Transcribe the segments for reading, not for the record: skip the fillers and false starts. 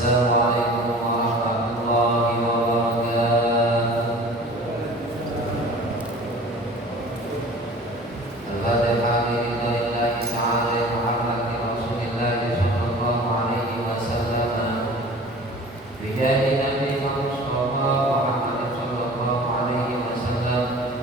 Assalamualaikum warahmatullahi wabarakatuh. Al-Fatihah lillahi ta'ala Muhammad Rasulillah sallallahu alaihi wasallam. Bijadi Nabi Mustafa Muhammad sallallahu alaihi wasallam.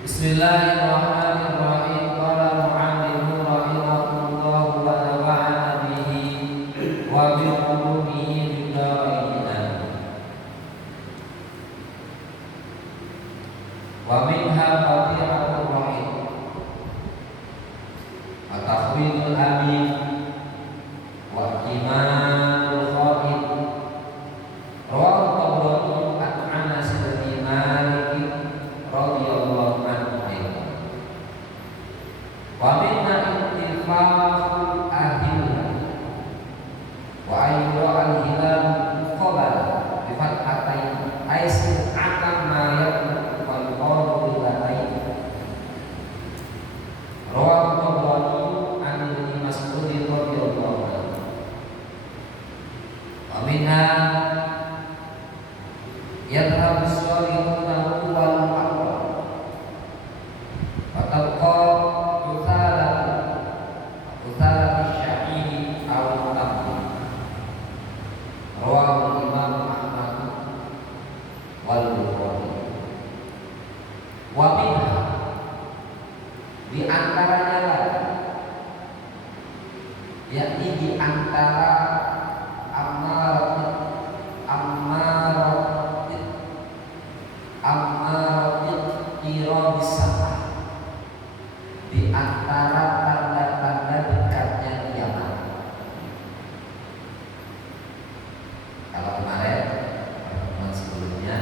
Bismillahirrahmanirrahim. Qala mu'allimu rahimahullah wa nafa'ana bihi wa bi ulumihi bidaraina. Wa minha qati'atur rahim wa takhwidul amin wa imanul khaib. Rawahu Tabrani an Anas bin Malik radhiyallahu anhu. Wa minna intifaqul ahillah wa ayyura al-hilal qabala bi fathatain aisin atam ma yakun wal qawlu billahi. Rawahu Tabrani an Ibnu Mas'ud radhiyallahu anhu. Wa minha yadhhabu as-salihuna wal aqwal wa tabqa di antaranya lagi, yakni di antara amaratit irabisah, di antara tanda-tanda dekatnya kiamat. Kalau kemarin pertemuan sebelumnya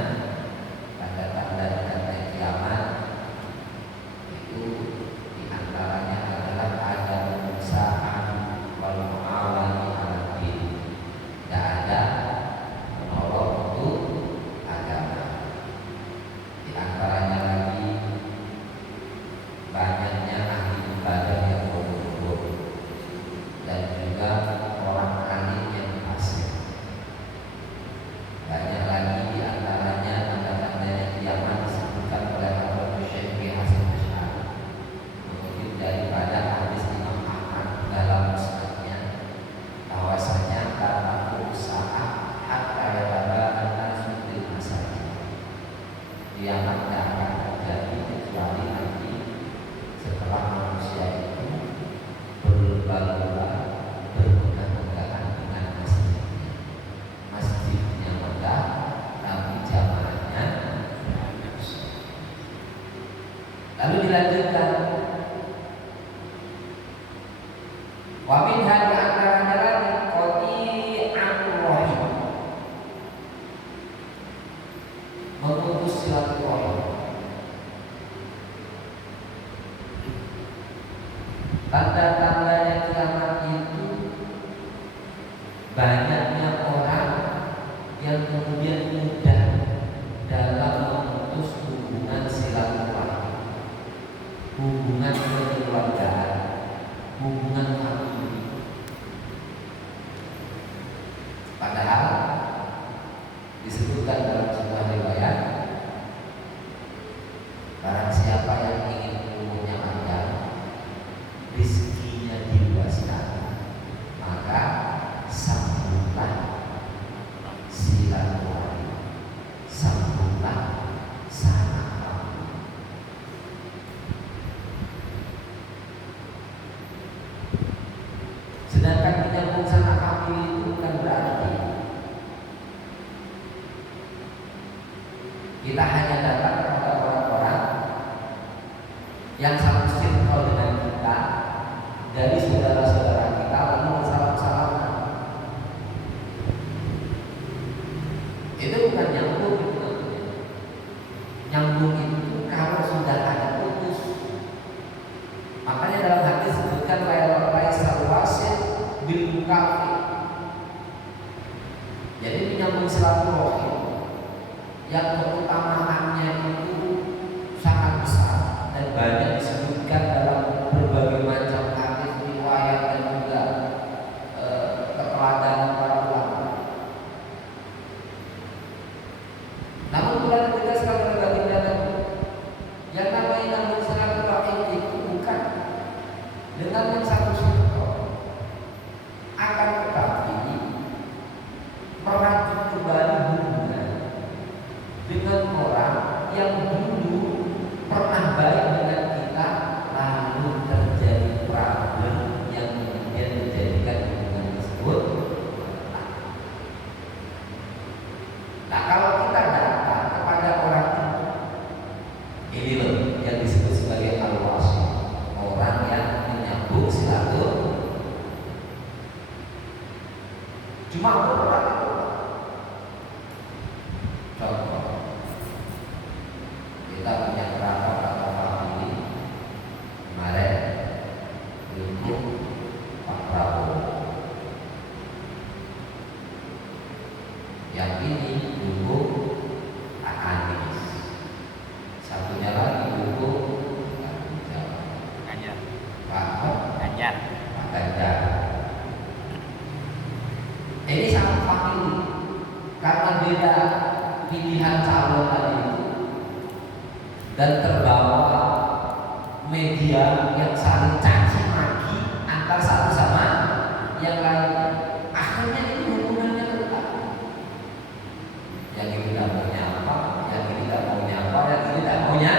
tanda-tanda dekatnya kiamat itu diantaranya adalah ada perusahaan wal mu'awani ala din. Tidak ada menolong untuk agama. Di antaranya lagi banyaknya ahli ibadah yang bodoh dan juga orang alim yang fasik. Banyak lagi di antaranya tanda-tanda kiamat disebutkan oleh Abu Syekh Hasan Asy'ari mengutip daripada hadis Imam Ahmad dalam musnadnya bahwasanya kata usaha hatta yatabayyana bil masajid. Kiamat tidak akan terjadi kecuali nanti setelah manusia itu berlomba-lomba bermegah-megahan dengan masjidnya. Masjidnya megah tapi jamaahnya banyak. Lalu dilanjutkan, wa minha di antaranya lagi qati'atur rahim, memutus silaturahim. Tanda-tandanya kiamat itu banyaknya orang yang kemudian mudah dalam memutus hubungan silaturahim, hubungan kekeluargaan, hubungan famili, Sedangkan menyambung sanak famili itu bukan berarti kita hanya datang kepada orang-orang yang satu circle dengan kita dari saudara-saudara kita lalu bersalam-salaman. Itu bukan nyambung itu namanya. Nyambung itu kalau sudah ada putus. Makanya dalam hadis disebutkan laisal wasil bil mukafi. Jadi menyambung silaturahim yang keutamaannya itu sangat besar dan banyak disebutkan dalam berbagai macam hadis riwayat dan juga keteladanan para ulama. Namun bulan ketiga sekali lagi datang yang namanya nyambung silaturahim itu bukan dengan yang satu circle, akan tetapi merajut kembali hubungan dengan orang yang dulu pernah baik dengan kita lalu terjadi problem yang kemudian menjadikan hubungan tersebut. Nah, kalau kita datang kepada orang ini loh yang disebut sebagai al-wasil, orang yang menyambung silaturahim. Cuma orang itu contoh kita punya kerabat atau famili kemarin dukung Pak Prabowo, yang ini dukung Pak Anies, satunya lagi dukung Ganjar. Pak Ganjar. Ini sangat famili karena beda pilihan calon tadi itu dan terbawa media yang saling caci maki antar satu sama yang lain. Akhirnya ini hubungannya retak. Yang ini tidak maunya apa, yang ini tidak maunya apa, yang ini tidak maunya.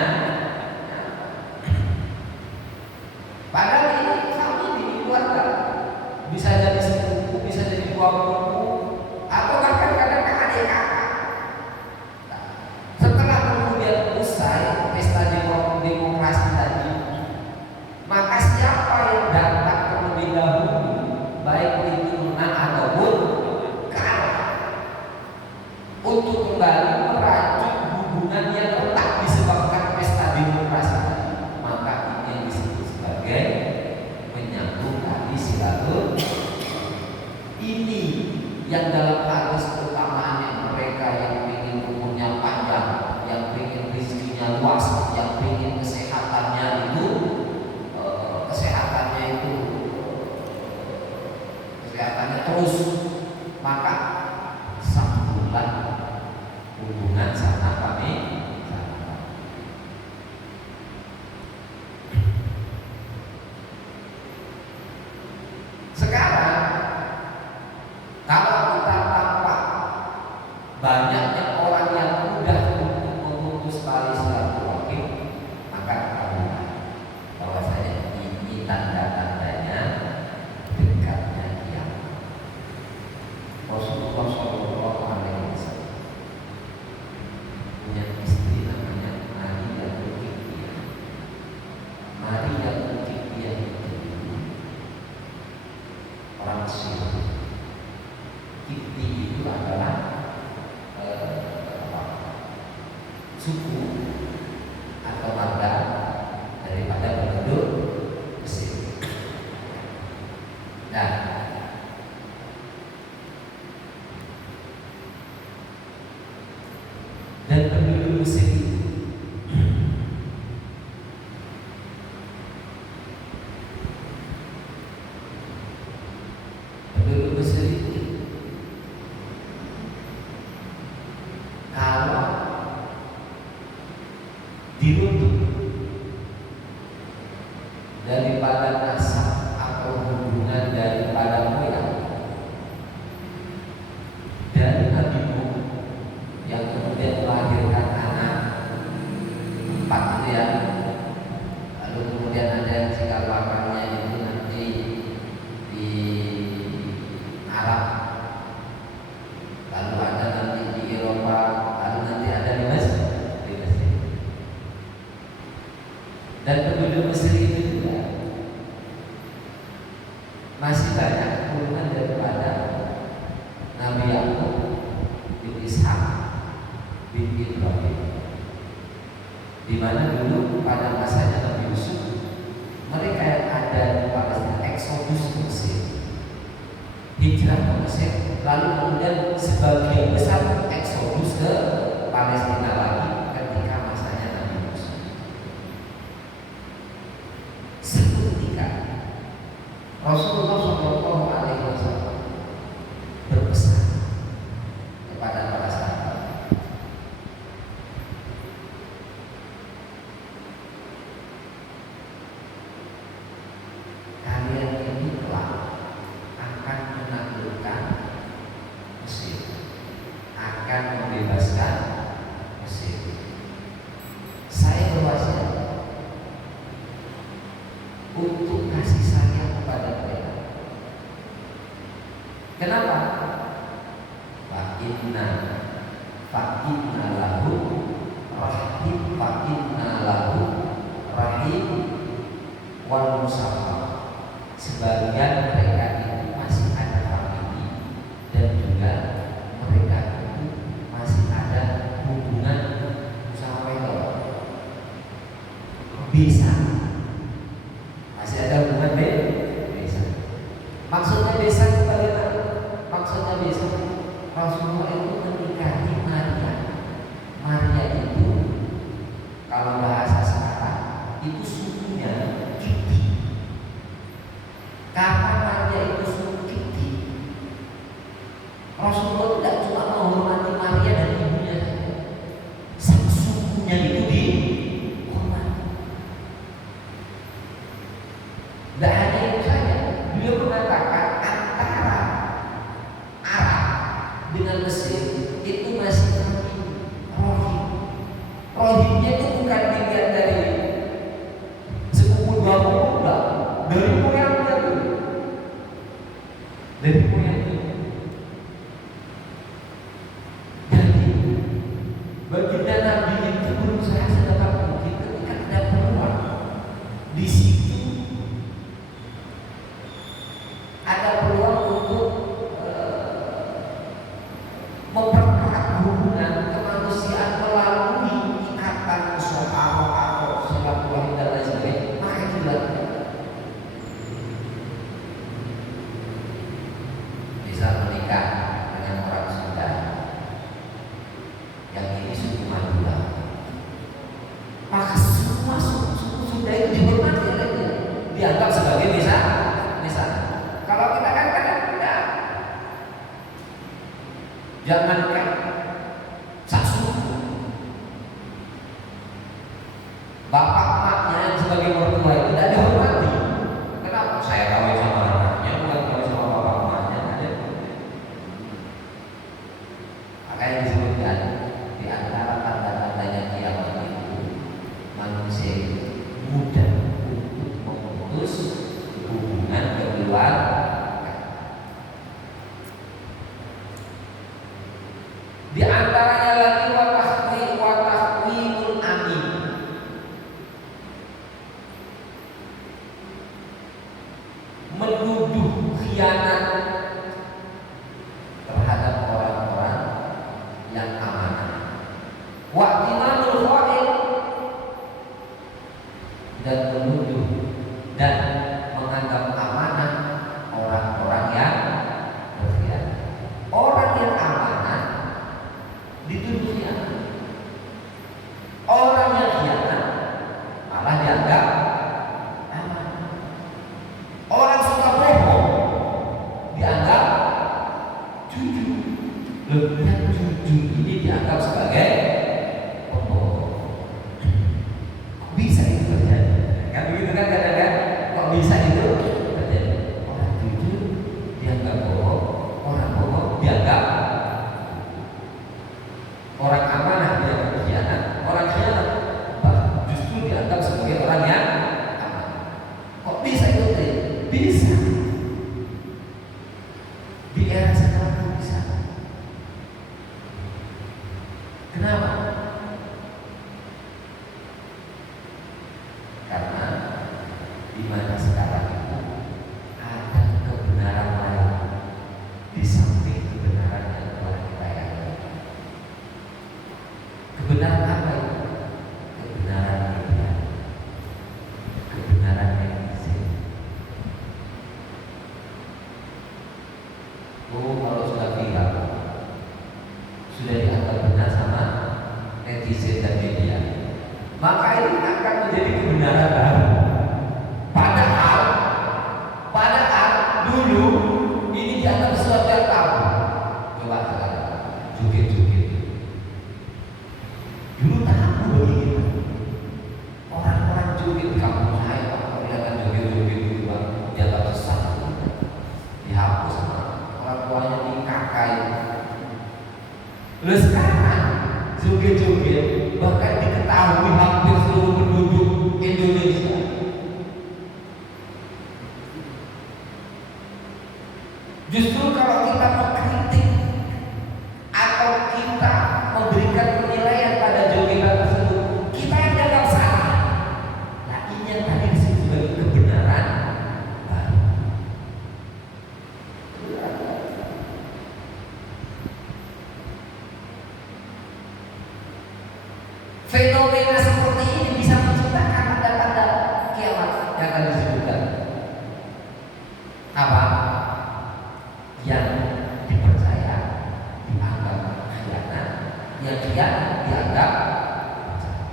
Padahal ini famili di keluarga, bisa jadi sepupu, bisa jadi buah buku, atau bahkan kadang adik kakak. Setelah kemudian usai pesta demokrasi tadi, maka siapa yang datang terlebih dahulu, baik itu menang ataupun kalah, untuk kembali merajut hubungan yang retak disebabkan pesta demokrasi tadi, maka ini yang disebut sebagai menyambung tali silaturahim. Ini yang dalam hadis keutamaannya mereka yang ingin umurnya panjang, yang ingin rezekinya luas, yang ingin kesehatannya itu terus, maka sambunglah hubungan sana kami. Sekarang kalau kita tampak banyaknya orang yang mudah untuk memutus tali silaturahim, maka ketahuilah bahwasanya ini tanda-tandanya dekatnya kiamat. Rasulullah Shallallahu Alaihi Wasallam punya istri namanya Maria Tukipiah. Maria Tukipiah itu orang Syria. Kipti itu adalah suku atau marga daripada penduduk Mesir. Nah, dan penduduk Mesir itu kalau diruntut daripada nasab atau hubungan daripada moyang dari Nabi Nuh yang kemudian melahirkan masih banyak keturunan daripada Nabi Yakub bin Ishak bin Ibrahim, di mana dulu pada masanya Nabi Yusuf mereka yang ada di Palestina eksodus ke Mesir, hijrah ke Mesir, lalu kemudian sebagian besar eksodus ke Palestina lagi ketika masanya Nabi Yusuf. Satu ketika Rasulullah SAW berpesan kepada para sahabat, kalian ini kelak akan menaklukkan Mesir, akan membebaskan Mesir. Saya berwasiat untuk kasih sayang kepada mereka. Kenapa? Fa'inna lahu rahim wal musafah. Sebagian mereka itu masih ada famili dan juga mereka itu masih ada hubungan musyawarah bisa, masih ada hubungan bisa. Maksudnya bisa bagaimana? Maksudnya bisa Rasulullah itu menikahi Maria. Maria itu kalau bahasa sekarang itu sukunya Kipti. Karena Maria itu suku Kipti, Rasulullah tidak cuma menghormati Maria dan ibunya, sukunya itu dihormati. Tidak hanya itu saja, beliau mengatakan antara Arab dengan Mesir itu masih rohim. Rohimnya itu bukan dilihat dari sepupu dua pemuda, dari moyangnya dulu, dari moyangnya. Jadi baginda Nabi itu berusaha sedapat mungkin ketika ada peluang di situ, ada peluang untuk mempererat hubungan kemanusiaan melalui ikatan musyawarah atau silaturahmi dan lain sebagainya, maka dilakukan. Bisa menikah dengan orang Sunda, yang ini suku Madura, maka semua suku Sunda itu dihormati oleh dia, dianggap sebagai misal. Kalau kita kan kadang-kadang jangankan sak suku, bapak emaknya yang sebagai mertua itu tidak dihormati. Kenapa? Saya kawin sama anaknya, bukan kawin sama bapak emaknya. Makanya disebutkan di antara tanda-tandanya kiamat itu manusia itu mudah untuk memutus hubungan kedua. Di antaranya lagi watahwilul amin, menuduh khianat terhadap orang-orang yang amanah. Wa'timanul khair, dan menuduh dan menganggap amanah orang-orang yang berkhianat. Orang yang amanah dituduh khianat, orang yang khianat malah dianggap amanah. Orang suka bohong dianggap jujur. Yang jujur ini dianggap sebagai pembohong. Kok bisa itu terjadi? Kan begitu kan kadang-kadang, kok bisa itu terjadi? Orang jujur dianggap bohong, orang bohong dianggap, orang amanah dianggap khianat, orang khianat justru dianggap sebagai orang yang amanah. Kok bisa itu terjadi? Bisa. Di era sekarang bisa. Oh, kalau sudah viral, sudah dianggap benar sama netizen dan media, maka ini akan menjadi kebenaran baru. Padahal, dulu ini dianggap sesuatu yang tabu. Coba joget-joget. Dulu tabu bagi kita. Orang-orang joget di kampung saya, kalau kelihatan joget-joget itu bang, dianggap sesat, dihapus sama orang tuanya, dikakai. Lalu sekarang joget-joget bahkan diketahui hampir seluruh penduduk Indonesia. Justru kalau kita mengkritik atau kita memberikan penilaian pada jogetan tersebut, kita yang dianggap salah. Nah, ini yang tadi disebut sebagai kebenaran baru. Fenomena seperti ini bisa menciptakan tanda-tanda kiamat yang akan disebutkan. Apa? Yang dipercaya dianggap khianat, yang khianat dianggap percaya.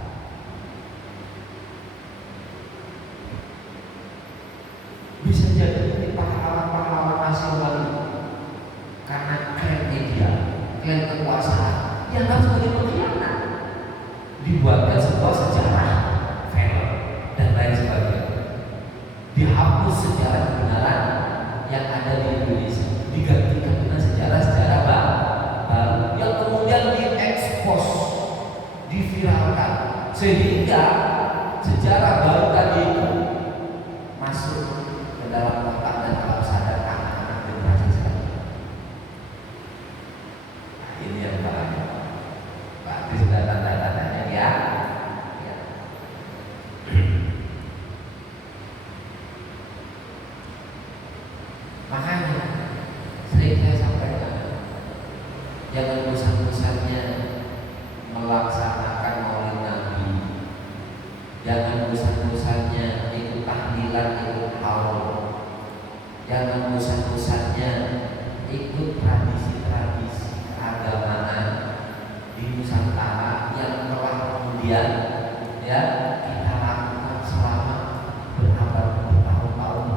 Bisa jadi ini pahlawan-pahlawan nasional ini karena klaim media, klaim kekuasaan dianggap sebagai pengkhianat, dibuatkan sebuah sejarah film dan lain sebagainya, dihapus sejarah kebenaran yang ada di Indonesia, digantikan dengan sejarah-sejarah baru yang kemudian diekspos, diviralkan, sehingga sejarah baru tadi itu masuk ke dalam otak dan alam sadar anak-anak generasi sekarang. Nah, ini yang bahaya. Berarti sudah tanda-tandanya ya. Makanya sering saya sampaikan, jangan bosan-bosannya melaksanakan maulid Nabi, jangan bosan-bosannya ikut tahlilan, ikut haul, jangan bosan-bosannya ikut tradisi-tradisi keagamaan di Nusantara yang telah kemudian ya kita lakukan selama bertahun-tahun.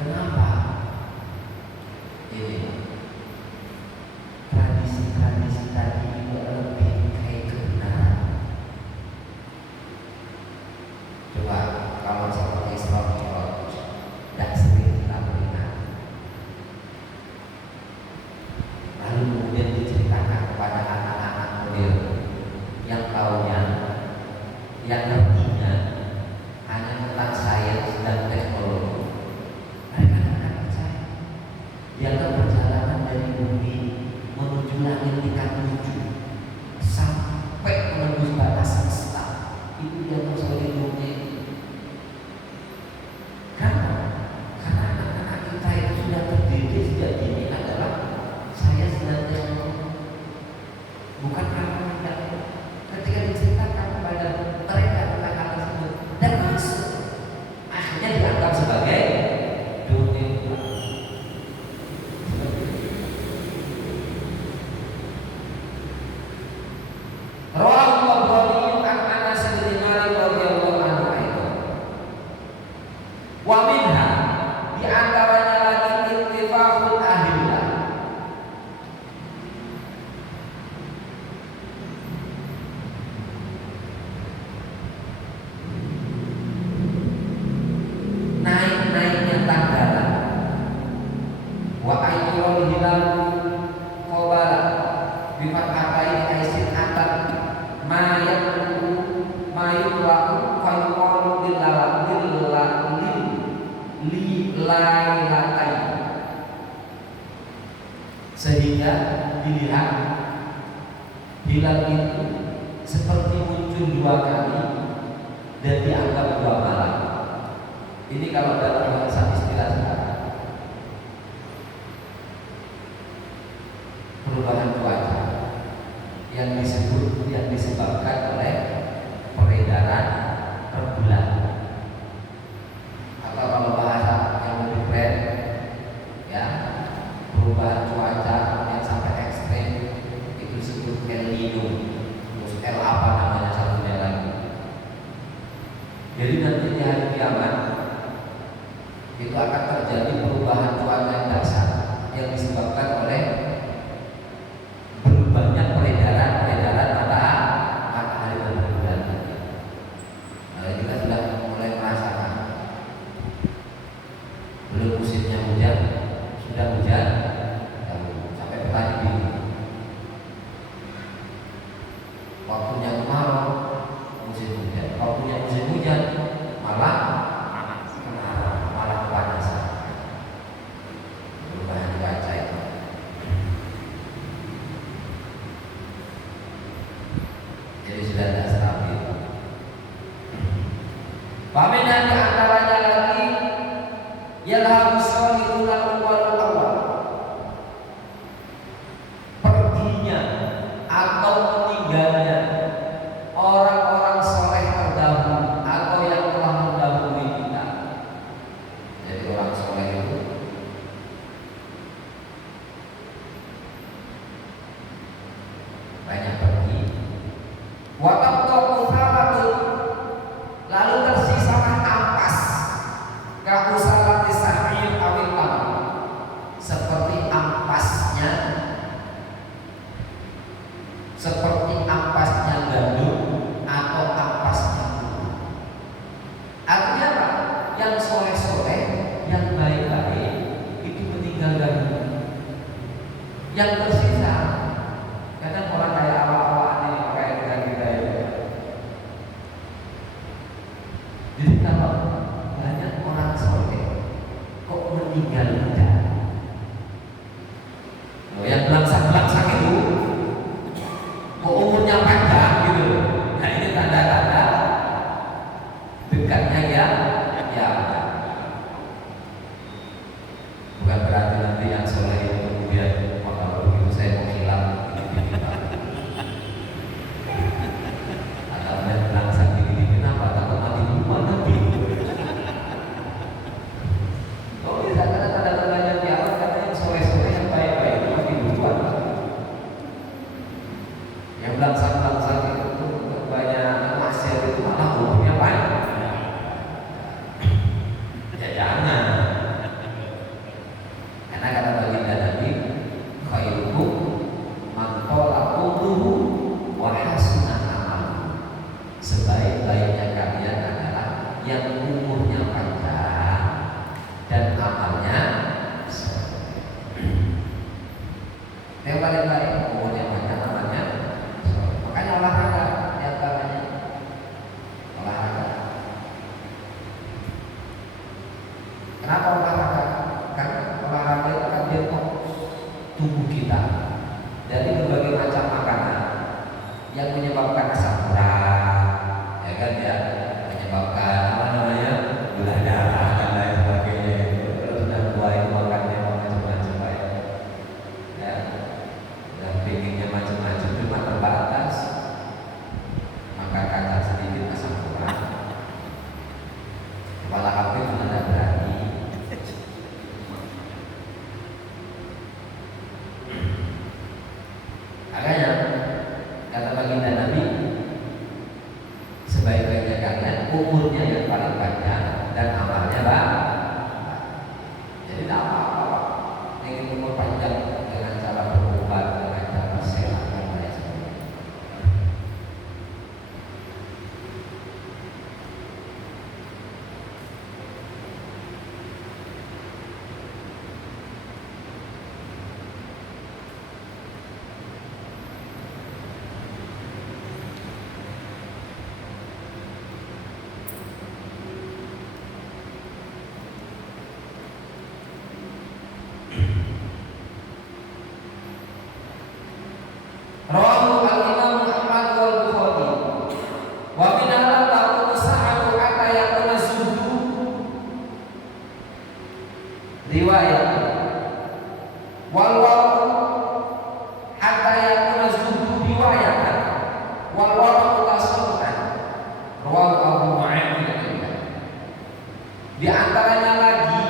Kenapa? Ini tradisi-tradisi tadi itu lebih kayak kebenaran. Coba kalau seperti Isra Mi'raj, tidak sering kita berikan. Lalu kemudian diceritakan kepada anak-anak modern yang taunya, yang ngertinya hanya tentang sains dan teknologi. Mereka akan percaya. Dianggap perjalanan dari bumi menuju langit tingkat 7 sampai menembus batas semesta itu dianggap sebagai bumi. Karena anak-anak kita itu sudah terdidik sejak dini adalah saya sedang teknologi, bukan karena tidak. Ketika diceritakan kepada mereka tentang hal tersebut dan masuk, akhirnya dianggap sebagai dunia. Rasulullah Tabrani an Anas bin Malik radhiyallahu anhu itu. Wa minha, di antaranya lagi ittifaqul ahillah. Naik-naiknya tanggalan. Wa ayyul hilal qabala bi fathatain aisin atat ma yaqulu ma yuqra'u fa yuqalu lailatain, sehingga dilihat hilal itu seperti muncul 2 kali dan dianggap 2 malam. Ini kalau dalam bahasa istilah sekarang, perubahan cuaca yang disebabkan oleh peredaran rembulan, atau kalau bahasa yang lebih keren ya akan terjadi perubahan cuaca yang dahsyat yang disebabkan oleh berubahnya peredaran matahari dan bulan. Nah, kita sudah mulai merasakan belum musimnya hujan, sudah hujan sampai petani bingung. Waktunya kemarau musim hujan, waktunya musim hujan malah kepanasan. Perubahan cuaca itu. Jadi sudah tidak stabil. Pamenan di antaranya lagi ialah musolihuna wal awal. Perginya atau meninggalnya orang-orang soleh terdahulu atau yang telah mendahului kita. Jadi orang soleh itu banyak pergi. Watabtu salatun, lalu tersisalah ampas kausalati sa'ir awil tamar, seperti ampasnya gandum atau ampasnya gula. Artinya apa? Yang soleh-soleh, yang baik-baik itu meninggal dahulu. Yang tersisa, kadang orang kayak awal-awal ini pakai kita itu. Jadi kalau banyak orang soleh kok meninggal muda, yang belangsak-belangsak itu kok umurnya panjang gitu. Nah ini tanda-tanda dekatnya ya. Bukan berarti nanti yang soleh itu kemudian kalau begitu saya mau hilang atau belangsak gini kenapa? Takut mati duluan nanti. Kalau bisa tanda-tandanya kiamat katanya yang soleh-soleh yang baik-baik itu mati duluan. Yang belangsak-belangsak itu banyak maksiat itu malah umurnya panjang. Ya jangan. Karena kata baginda Nabi, khairukum man tala umruhu wa hasuna amaluhu. Sebaik-baiknya kalian adalah yang umurnya panjang dan amalnya soleh. Yang paling baik umurnya panjang, amalnya soleh. Makanya olahraga di antaranya olahraga. Kenapa olahraga? Karena olahraga itu akan detox tubuh kita dari berbagai macam makanan yang menyebabkan asam urat, ya kan ya, menyebabkan apa namanya gula darah dan lain sebagainya. Terus sudah mulai makannya macam-macam ya, dan pinggirnya macam-macam cuma terbatas, maka kata sedikit asam urat, kepala hati mana berani. Makanya kata baginda Nabi, sebaik-baiknya kalian umurnya yang paling panjang dan amalnya baik. Jadi tak apa-apa ingin umur panjang dengan cara berobat, dengan cara sehat dan lain sebagainya. Rawahu al-Imam Ahmad wal Bukhari. Wa min al-taqu sa'atu hatta yakuna zuhdu. Riwayat wal waqtu hatta yakuna zuhdu riwayatan wal waqtu tasawwuran. Rawahu Abu Nu'aim. Di antaranya lagi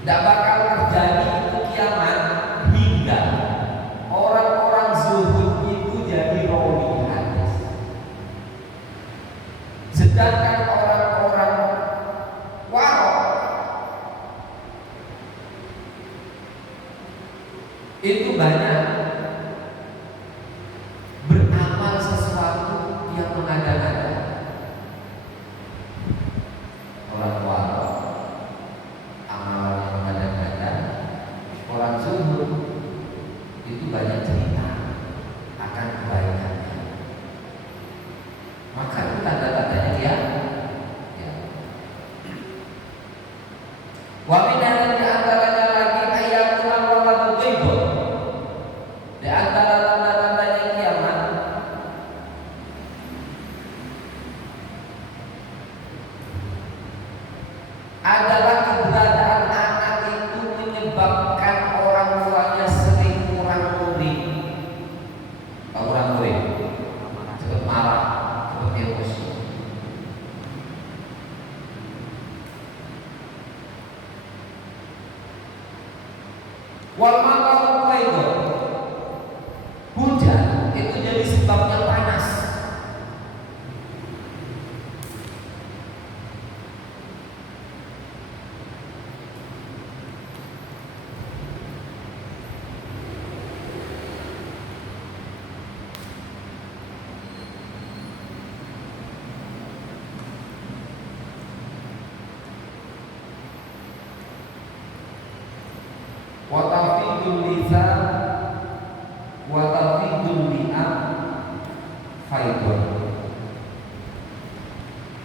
tidak bakal terjadi itu kiamat hingga orang-orang zuhud itu jadi rawi hadis, sedangkan orang-orang itu banyak beramal sesuatu yang mengada-ngada. Orang tua amal yang mengada-ngada, orang zuhud itu banyak cerita akan kebaikannya. Maka itu tanda-tandanya dia ya. Wa min di antaranya lagi ayatul waladu ghaibun. Di antara tanda-tandanya kiamat adalah keberadaan anak itu menyebabkan orang tuanya sering kurang murid. Kurang murid, cepat marah, cepat emosi. Wal maqamu qaidun. Hujan itu jadi sebabnya panas. Wa tafidul lisan wa tafidul li'am faidun.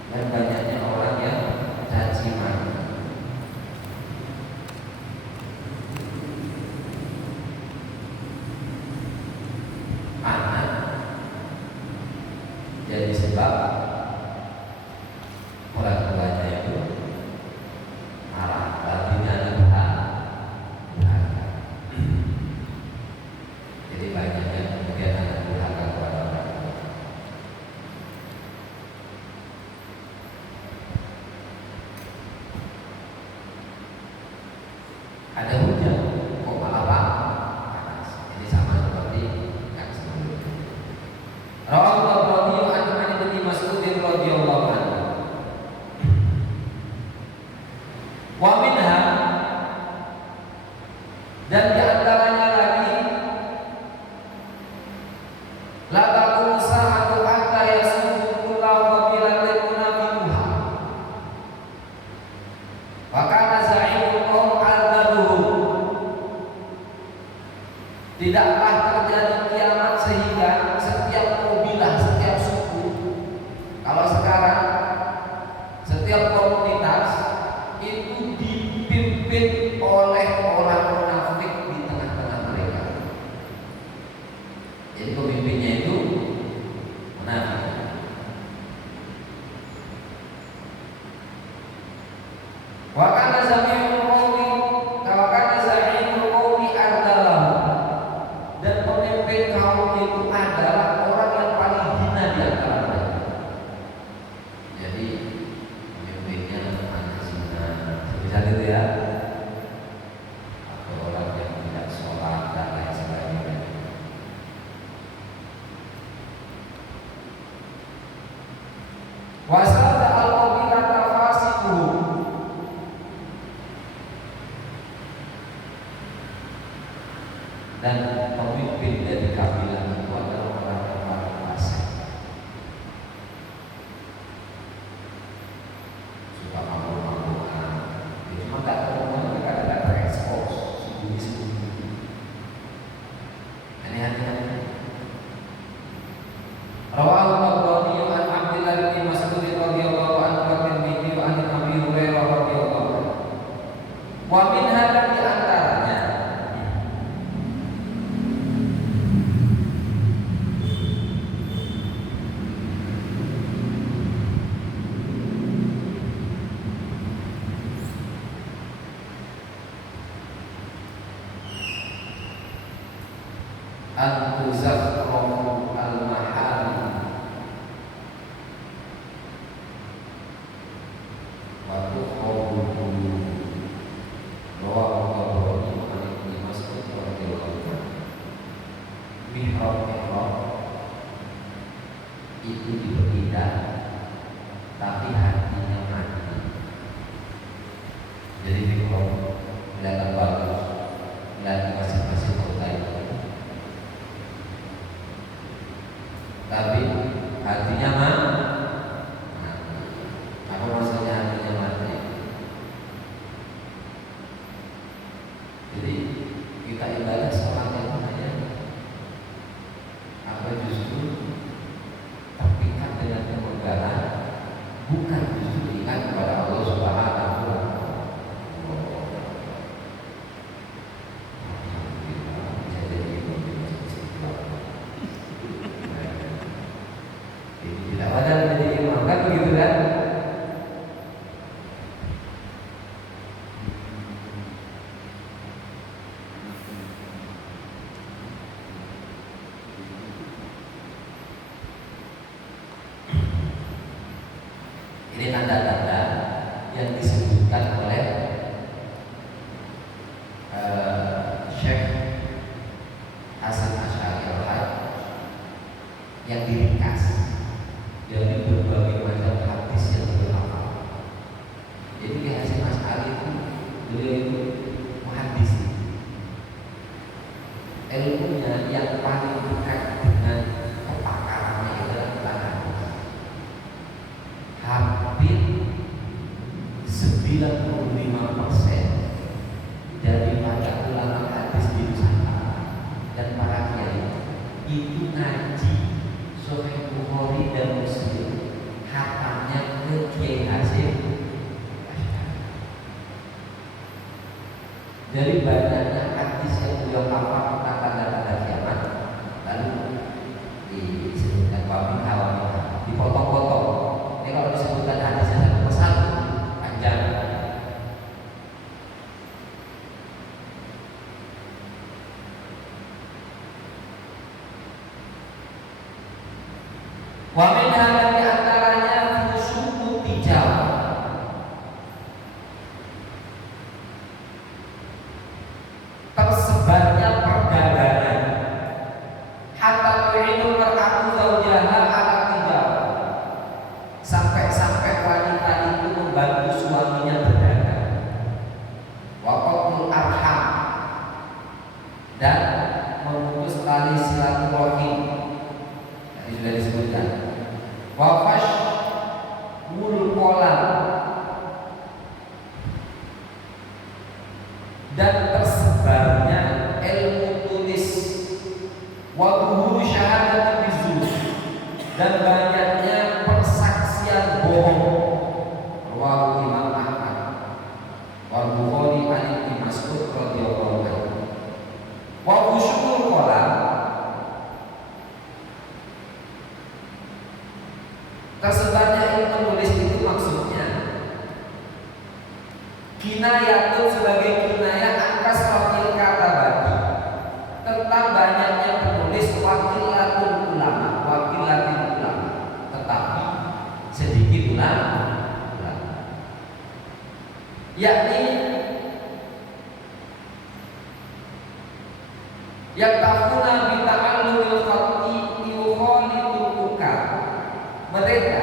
Dan banyaknya orang yang caci maki. Anak jadi sebab orang tuanya itu marah, artinya ada durhaka. Jadi banyaknya kemudian anak durhaka kepada orang tua. Ada hujan, kok malah panas. Ini sama seperti yang sebelumnya. Rawahu Tabrani an Ibnu Mas'ud radhiyallahu anhu. Wa minha, dan di antaranya lagi, la taqum sa'atu hatta yasuddu kullu qabilatin munafiquha. Wa kana za'imul qaum al-baduhu. Tidaklah terjadi kiamat sehingga setiap kabilah, setiap suku, kalau sekarang setiap komunitas itu dipimpin oleh orang munafik di tengah-tengah mereka. Jadi pemimpinnya itu munafik. Wa kana za'imul qaumi ardalahu. Dan pemimpin kaum itu adalah orang yang paling hina di antara mereka. Jadi pemimpinnya anak zina, sebisa itu ya, atau orang yang tidak sholat dan lain sebagainya. Wasada al-qabilata fasiquhu. Dan pemimpin dari kabilah itu adalah orang yang paling fasik. Suka mabuk-mabukan. Dia cuma tak tahu mereka tidak terekspos, sembunyi-sembunyi. Aneh-aneh. Rawahu Tabrani an Abdullah bin Mas'ud radhiyallahu anhu wa Tirmidzi an Abi Hurairah radhiyallahu anhu. Wa minha, di antaranya an-tuzakhrafu al-mahal wa tuqawwul qulub. Rawahu Tabrani an Ibnu Mas'ud radhiyallahu anhu. Mihrab itu diperindah, tapi hatinya mati. Jadi mihrab kelihatan bagus, kelihatan masing-masing kota Kita ibadah sholat itu hanya apa justru terpikat dengan kemegahan, bukan justru ingat kepada Allah Subhanahu wa Ta'ala. Tidak ada menjadi imam kan begitu kan? Ini tanda-tanda yang disebutkan oleh Syekh Hasan Asy'ari yang diringkas dari berbagai macam hadis yang berhafal. Jadi Syekh Hasan Asy'ari itu beliau itu muhaddis, ilmunya yang paling dekat dengan kepakarannya adalah tentang hadis. Hampir 95% daripada ulama hadis di Nusantara dan para kiai itu ngaji Sahih Bukhari dan Muslim, hatamnya ke Kiai Hasyim Asy'ari. Dari banyaknya hadis yang beliau hafal tentang tanda-tanda kiamat, lalu disebutkan wamin hawa, dipotong-potong. Ini kalau disebutkan hadisnya satu persatu panjang. Wamin hawa di antaranya fusuku tijal, tersebarnya perdagangan, hatta tu'inu mar'atu zawjaha ala tijal, sampai-sampai wanita itu membantu suaminya berdagang. Waqatul arham, dan memutus tali silaturahim, tadi sudah disebutkan. Wafash mulkolam, dan tersebarnya ilmu tulis. Wabuhu syahadat bizur, dan banyaknya persaksian bohong. Rawahu Imam Ahmad wa Bukhari an Ibnu Mas'ud radhiyallahu anhu. Wa usul qalam, tersebarnya ilmu tulis itu maksudnya kinayatun sebagai kinayah angkas wakil kata bagi tentang banyaknya penulis wakilatul ulama, tetapi sedikit ulama, yakni yang takuna bita'allumil khatti yukhalitul ukal. Mereka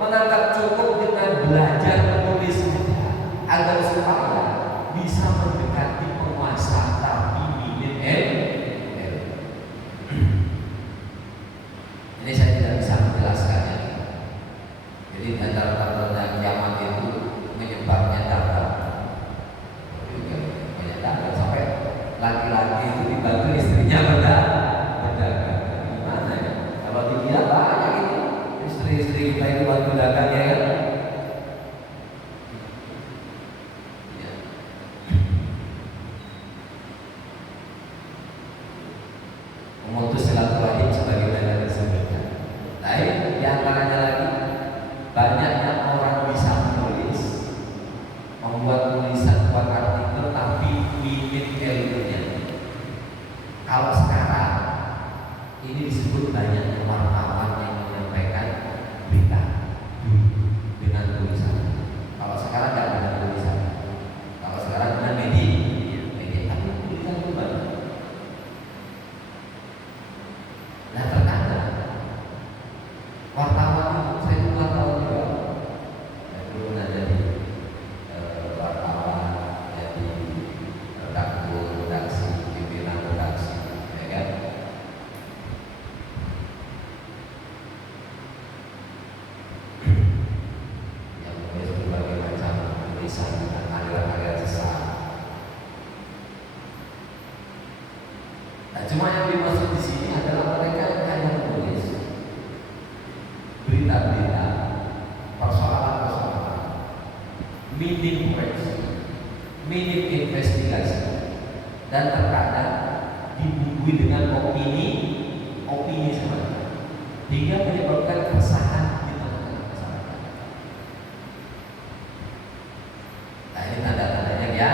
menganggap cukup dengan belajar menulis saja agar supaya bisa mendekati penguasa tapi minim ilmu. Ini saya tidak bisa menjelaskannya. Jadi antara tanda kiamat itu menyebarnya data, banyak data sampai laki-laki itu dibantu istrinya berdagang. Gimana ya? Kalau dilihat banyak itu istri-istri kita itu bantu dagang ya kan? Ya. Memutus silaturahim sebagaimana disebutkan. Lain di antaranya lagi banyaknya orang bisa menulis, membuat tulisan, buat artikel tapi minim ilmunya. Kalau sekarang ini disebut banyaknya wartawan yang menyampaikan berita dengan tulisan. Kalau sekarang tidak dengan tulisan, kalau sekarang dengan media tapi tulisan itu banyak. Nah terkadang wartawan itu, saya itu wartawan juga, saya dulu pernah jadi wartawan, jadi redaksi, pimpinan redaksi, ya kan? Yang menulis berbagai macam tulisan dengan aliran-aliran sesat. Cuma yang dimaksud di sini adalah mereka yang hanya menulis berita-berita, persoalan-persoalan, minim koreksi, minim investigasi, dan terkadang dibumbui dengan opini semata, hingga menyebabkan keresahan di tengah-tengah masyarakat. Nah, ini tanda-tandanya ya.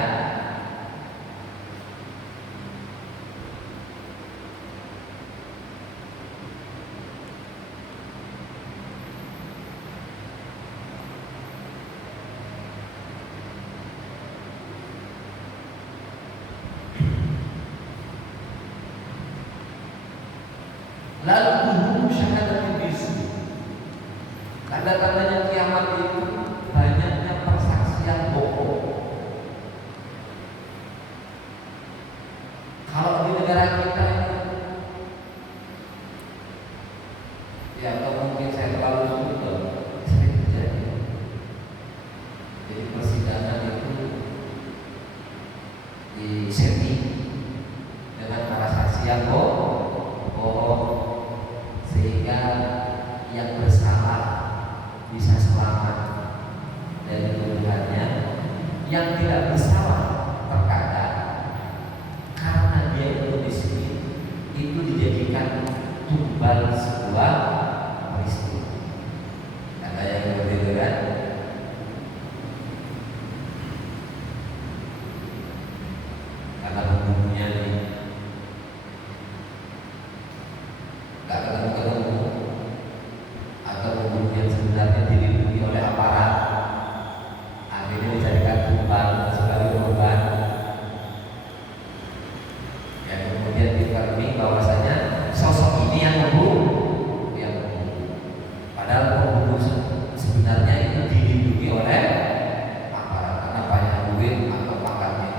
Lalu buhum syahadatin bisu. Tanda-tandanya kiamat itu banyaknya persaksian bohong. Kalau di negara kita ini, ya atau mungkin saya terlalu sulit, sering terjadi. Jadi persidangan itu disetting dengan para saksi yang bohong, sehingga yang bersalah bisa selamat dari tuduhannya, yang tidak bersalah terkadang karena dia itu miskin itu dijadikan tumbal sebuah peristiwa. Kata yang seperti itu kan? Karena pembunuhnya ini gak ketemu-ketemu, atau pembunuh yang sebenarnya dilindungi oleh aparat, akhirnya dijadikan tumbal sebagai korban, yang kemudian difahami bahwasanya sosok ini yang membunuh, padahal pembunuh sebenarnya itu dilindungi oleh aparat karena banyak duit atau pangkatnya.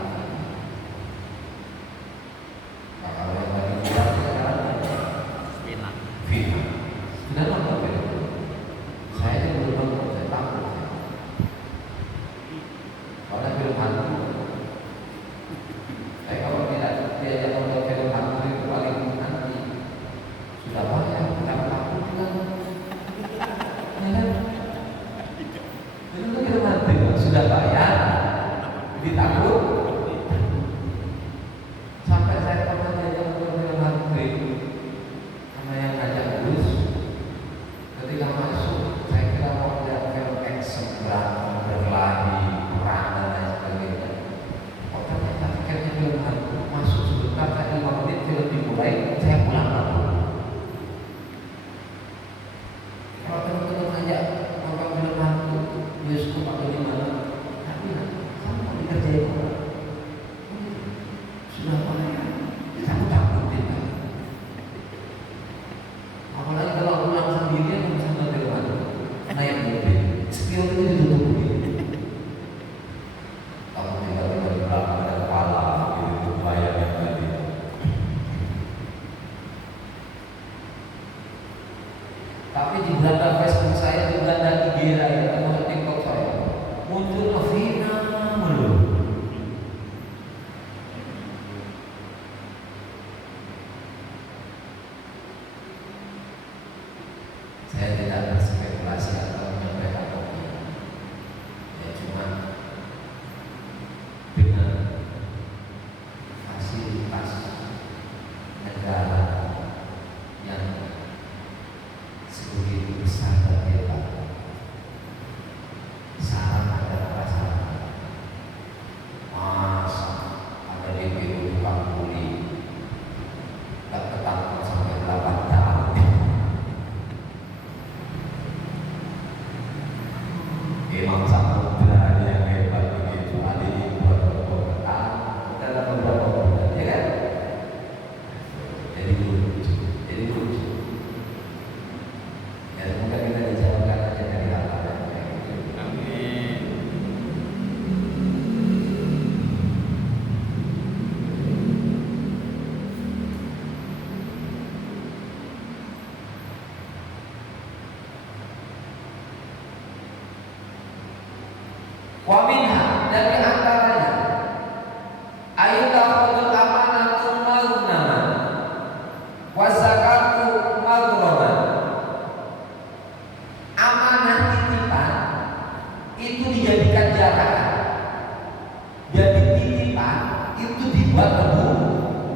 dibuat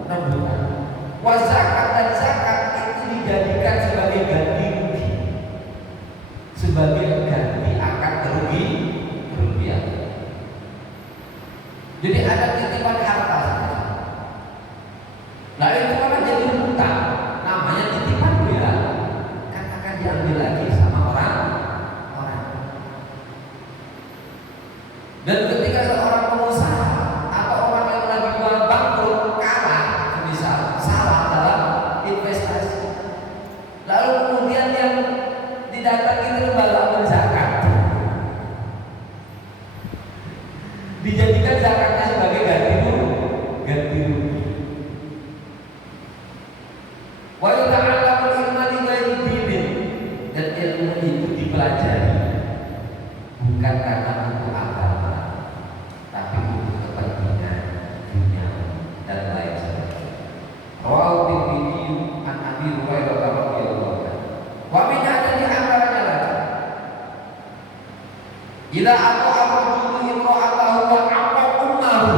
rebutan. Zakat dan zakat itu dijadikan sebagai ganti rugi, sebagai ganti akan kerugian. Jadi ada titipan harta, nah itu kan jadi hutang, namanya titipan ya, kan akan diambil lagi sama orang. Dan ketika seorang pengusaha atau orang yang lagi jual bangkrut kalah, misal salah dalam investasi, lalu kemudian yang didatangi ke lembaga zakat, dijadikan zakatnya sebagai ganti rugi. Wa yata'allamul ilma li ghairi dinin, dan ilmu itu dipelajari bukan karena untuk agama, tapi untuk kepentingan dunia dan lain sebagainya. Rawahu Tirmidzi an Abi Hurairah radhiyallahu anhu. Wa min hadhihi antaranya lagi, ila aku ar-rajulu imra'atahu wa aqa ummahu.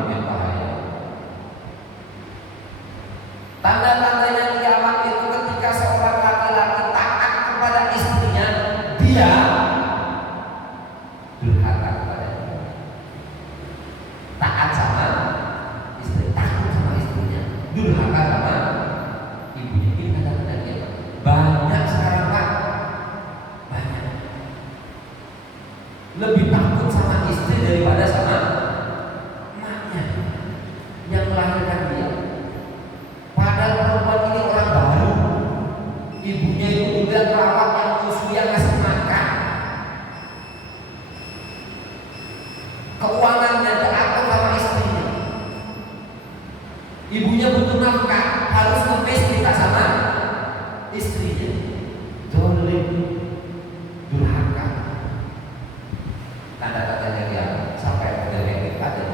Ini bahaya. Tanda-tandanya kiamat itu ketika seorang laki-laki taat kepada istrinya, dia durhaka kepada dia. Taat sama istri, takut sama istrinya, durhaka sama ibunya. Ini tanda-tanda kiamat. Banyak sekarang Pak, banyak. Lebih takut sama istri daripada sama emaknya yang melahirkan dia. Padahal perempuan ini orang baru, ibunya itu juga perawat yang usia yang ngasih makan, keuangannya diatur sama istrinya. Ibunya butuh nafkah, harus ngemis minta sama istrinya. Zalim, durhaka. Tanda-tandanya dia sampai dari ada.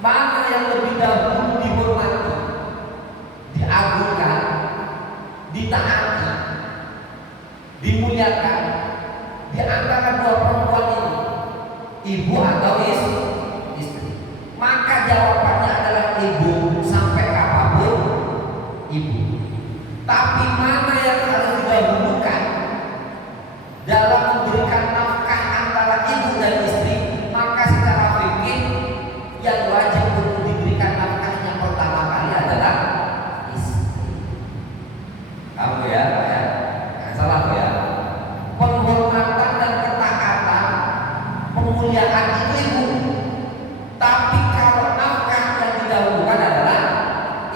Mana yang lebih dahulu dihormati, diagungkan, ditaati, dimuliakan di antara dua perempuan ini, ibu atau istri? Maka jawabannya adalah ibu, sampai kapanpun ibu. Tapi mana yang harus didahulukan dalam memberikan nafkah antara ibu dan istri? Maka secara fikih yang wajib untuk diberikan nafkahnya pertama kali adalah istri. Kamu ya, Pak ya, jangan salah ya. Penghormatan dan ketaatan, pemuliaan itu ibu. Tapi kalau nafkah yang didahulukan adalah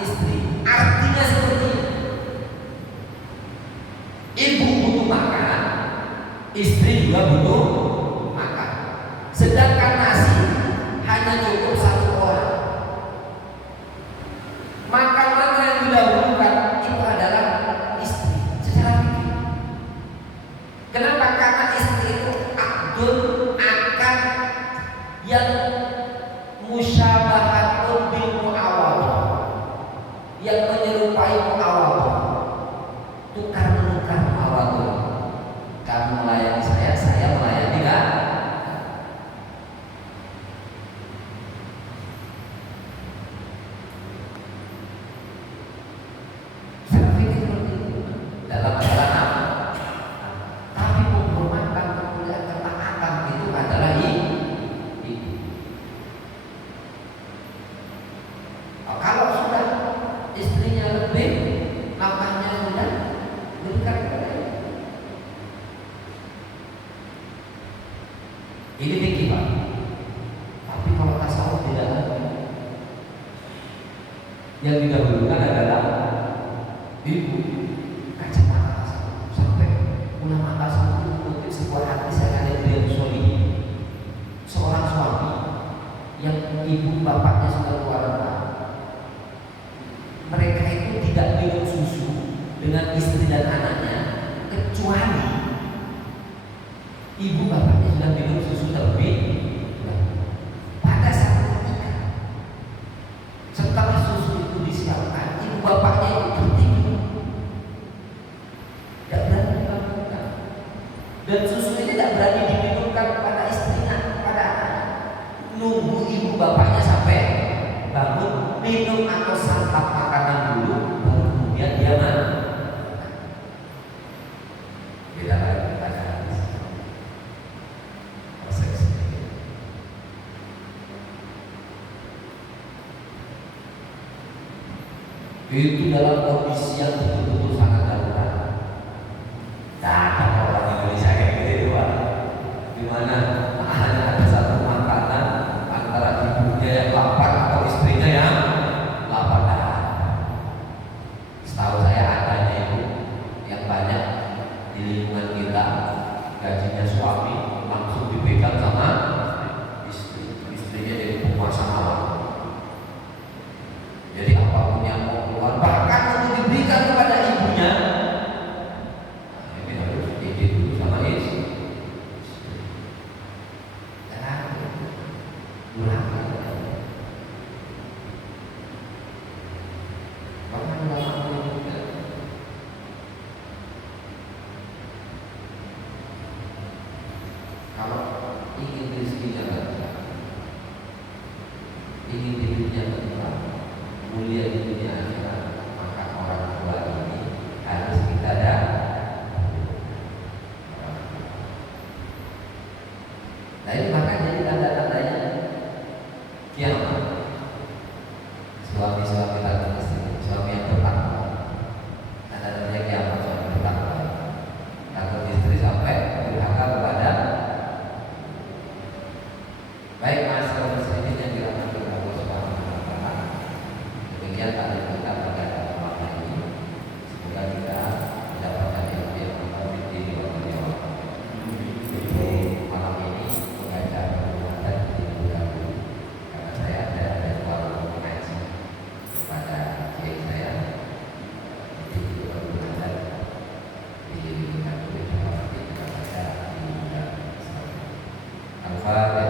istri, artinya seperti ini. Ibu butuh makan, istri juga butuh makan. Sedangkan nasi hanya cukup satu orang. Maka mana yang didahulukan itu adalah istri secara fikih. Kenapa? Karena istri itu akdun akan yang musyabahatun bil mu'awadah, yang menyerupai mu'awadah, tukar menukar mu'awadah. Kamu melayani saya melayani kan? Dalam masalah apa? Tapi penghormatan, kemuliaan, ketaatan itu adalah ibu. Kalau sudah istrinya lebih, nafkahnya sudah berikan kepada ibu. Ini fikih Pak. Tapi kalau tasawuf tidak ada. Yang didahulukan adalah ibu. Kacamata sampai ulama tasawuf mengutip sebuah hadis yang ada di Riyadhus Shalihin. Seorang suami yang ibu bapaknya sudah tua renta, mereka itu tidak minum susu dengan istri dan anaknya kecuali ibu bapaknya sudah minum susu terlebih dahulu. Pada saat ketika setelah susu itu disiapkan, ibu bapaknya itu Dan susu ini tidak berani diminumkan kepada istrinya, kepada anaknya. Nunggu ibu bapaknya sampai bangun, minum atau santap makanan dulu, baru kemudian dia makan. Beda lagi pada hadis. Itu dalam kondisi yang betul-betul sangat darurat. Nah, ada orang Indonesia kayak gitu doang. Dimana hanya ada satu makanan antara ibunya yang lapar atau istrinya yang lapar. Setahu saya adanya itu yang banyak di lingkungan kita, gajinya suami langsung dipegang sama istri. Istrinya jadi penguasa malam. Jadi apapun yang mau keluar, bahkan untuk diberikan kepada ibunya, ini harus dididik dulu sama istri. Jangan durhaka. Bahkan ulama menyebutkan kalau ingin rezekinya berkah, ingin hidupnya berkah, mulia di dunia akhirat, maka orang tua ini harus kita dah. Nah ini maka jadi tanda-tandanya kiamat. Suami-suami dan istri, suami yang bertakwa, tanda-tandanya kiamat, suami bertakwa. Takut istri sampai durhaka kepada. Baik masyarakat muslimin yang dirahmati Allah Subhanahu wa taala. Demikian tadi kita pada malam ini. Semoga kita mendapatkan ilmu yang bermanfaat di dunia. Jadi malam ini mengajar perbuatan di dunia. Karena saya ada dua mengaji kepada kiai saya. Jadi itu perbuatan di dunia. Kita baca di dunia. Al-Fatihah.